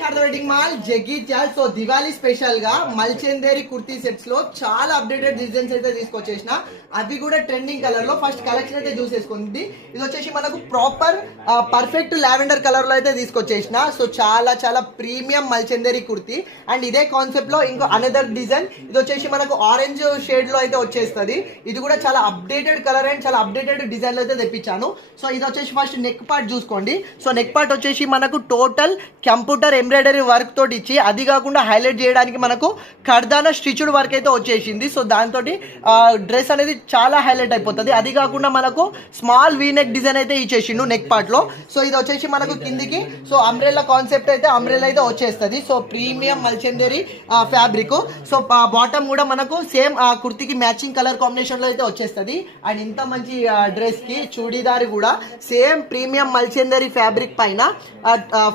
Wedding mall Jagtial. So Diwali special గా మల్చందేరి kurti sets లో చాలా అప్డేటెడ్ డిజైన్స్ అయితే తీసుకొచ్చేసిన, అవి కూడా ట్రెండింగ్ కలర్ లో. ఫస్ట్ కలెక్షన్ అయితే చూసేసుకుంది. ఇది వచ్చేసి మనకు ప్రాపర్ పర్ఫెక్ట్ లావెండర్ కలర్ లో అయితే తీసుకొచ్చేసిన. సో చాలా చాలా ప్రీమియం మల్చందేరి కుర్తీ. అండ్ ఇదే కాన్సెప్ట్ లో ఇంకో అనదర్ డిజైన్, ఇది వచ్చేసి మనకు ఆరెంజ్ షేడ్ లో అయితే వచ్చేస్తుంది. ఇది కూడా చాలా అప్డేటెడ్ కలర్ అండ్ చాలా అప్డేటెడ్ డిజైన్ లో అయితే తెప్పించాను. సో ఇది వచ్చేసి ఫస్ట్ నెక్ పార్ట్ చూసుకోండి. సో నెక్ పార్ట్ వచ్చేసి మనకు టోటల్ కంప్యూటర్ ఎంబ్రాయిడరీ వర్క్ తోటి ఇచ్చి, అది కాకుండా హైలైట్ చేయడానికి మనకు కర్దానా స్టిచ్డ్ వర్క్ అయితే వచ్చేసింది. సో దాంతో డ్రెస్ అనేది చాలా హైలైట్ అయిపోతుంది. అది కాకుండా మనకు స్మాల్ వీ నెక్ డిజైన్ అయితే ఇచ్చేసిండు నెక్ పార్ట్ లో. సో ఇది వచ్చేసి మనకు కిందికి సో అంబ్రెల్లా కాన్సెప్ట్ అయితే అంబ్రెల్లా అయితే వచ్చేస్తుంది. సో ప్రీమియం మల్చందేరి ఫ్యాబ్రిక్. సో బాటమ్ కూడా మనకు సేమ్ కుర్తికి మ్యాచింగ్ కలర్ కాంబినేషన్ లో అయితే వచ్చేస్తుంది. అండ్ ఇంత మంచి డ్రెస్ కి చూడీదార్ కూడా సేమ్ ప్రీమియం మల్చందేరి ఫ్యాబ్రిక్ పైన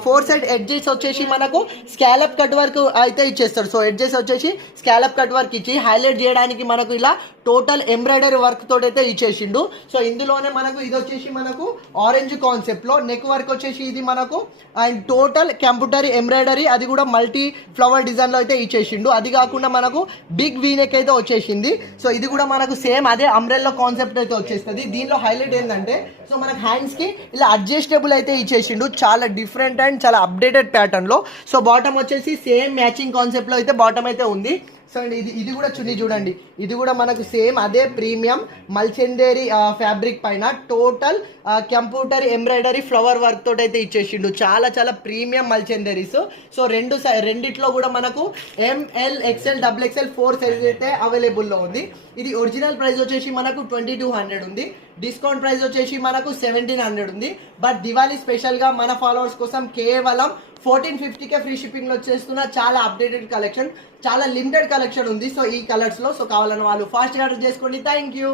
4 సైడ్ ఎడ్జెస్ వచ్చేసి మనకు స్కాలప్ కట్ వర్క్ అయితే ఇచ్చేస్తారు. సో ఎడ్జెస్ వచ్చేసి స్కాలప్ కట్ వర్క్ ఇచ్చి హైలైట్ చేయడానికి మనకు ఇలా టోటల్ ఎంబ్రాయిడరీ వర్క్ తోటి అయితే ఇచ్చేసిండు. సో ఇందులోనే మనకు ఇది వచ్చేసి మనకు ఆరెంజ్ కాన్సెప్ట్ లో నెక్ వర్క్ వచ్చేసి ఇది మనకు అండ్ టోటల్ కంప్యూటర్ ఎంబ్రాయిడరీ, అది కూడా మల్టీ ఫ్లవర్ డిజైన్ లో అయితే ఇచ్చేసిండు. అది కాకుండా మనకు బిగ్ వీ నెక్ అయితే వచ్చేసింది. సో ఇది కూడా మనకు సేమ్ అదే అంబ్రెల్లా కాన్సెప్ట్ అయితే వచ్చేస్తుంది. దీనిలో హైలైట్ ఏంటంటే సో మనకు హ్యాండ్స్ కి ఇలా అడ్జస్టబుల్ అయితే ఇచ్చేసిండు, చాలా డిఫరెంట్ అండ్ చాలా అప్డేటెడ్ ప్యాటర్న్ లో. సో బాటమ్ వచ్చేసి సేమ్ మ్యాచింగ్ కాన్సెప్ట్ లో అయితే బాటమ్ అయితే ఉంది. సో అండి ఇది కూడా చున్నీ చూడండి, ఇది కూడా మనకు సేమ్ అదే ప్రీమియం మల్చందేరి ఫ్యాబ్రిక్ పైన total computer embroidery flower work తోటి అయితే ఇచ్చేసిండు. చాలా చాలా ప్రీమియం మల్చందేరీస్. సో రెండిట్లో కూడా మనకు M L XL double XL 4 size అయితే అవైలబుల్లో ఉంది. ఇది ఒరిజినల్ ప్రైస్ వచ్చేసి మనకు 2200 ఉంది. డిస్కౌంట్ ప్రైస్ వచ్చేసి మనకు 1700 ఉంది. బట్ దివాళీ స్పెషల్గా మన ఫాలోవర్స్ కోసం కేవలం 1450కే ఫ్రీ షిప్పింగ్ లో వచ్చేస్తున్న చాలా అప్డేటెడ్ కలెక్షన్, చాలా లిమిటెడ్ కలెక్షన్ ఉంది. సో ఈ కలర్స్ లో సో కావాలన్న వాళ్ళు ఫాస్ట్ ఆర్డర్ చేసుకోండి. Thank you.